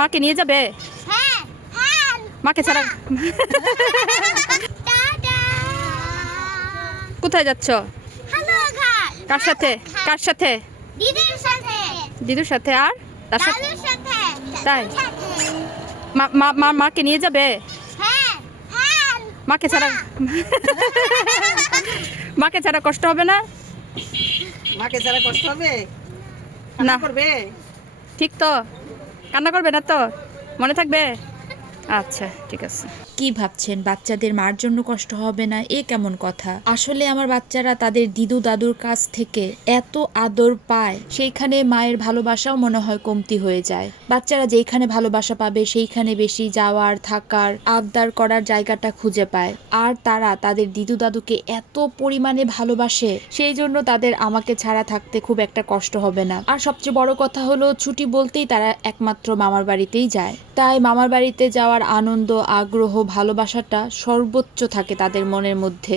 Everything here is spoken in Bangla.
মাকে নিয়ে যাবে? হ্যাঁ হ্যাঁ মাকে ছাড়া টাটা কোথায় যাচ্ছ? হ্যালো ঘাট কার সাথে? কার সাথে? দিদির সাথে দিদুর সাথে। আর তার সাথে? দাদুর সাথে তাই? মাকে নিয়ে যাবে? হ্যাঁ হ্যাঁ মাকে ছাড়া মাকে ছাড়া কষ্ট হবে না? মাকে ছাড়া কষ্ট হবে না। না করবে? ঠিক তো? কান্না করবে না তো? মনে থাকবে? আচ্ছা ঠিক আছে। কি ভাবছেন বাচ্চাদের মার জন্য কষ্ট হবে না? এ কেমন কথা? আসলে আমার বাচ্চারা তাদের দিদু দাদুর কাছ থেকে এত আদর পায়, সেইখানে মায়ের ভালোবাসাও মনে হয় কমতি হয়ে যায়। বাচ্চারা যেইখানে ভালোবাসা পাবে সেইখানে বেশি যাওয়ার, থাকার, আবদার করার জায়গাটা খুঁজে পায়। আর তারা তাদের দিদু দাদুকে এত পরিমাণে ভালোবাসে, সেই জন্য তাদের আমাকে ছাড়া থাকতে খুব একটা কষ্ট হবে না। আর সবচেয়ে বড় কথা হলো, ছুটি বলতেই তারা একমাত্র মামার বাড়িতেই যায়। তাই মামার বাড়িতে যাওয়ার আনন্দ, আগ্রহ, ভালোবাসাটা সর্বোচ্চ থাকে তাদের মনের মধ্যে।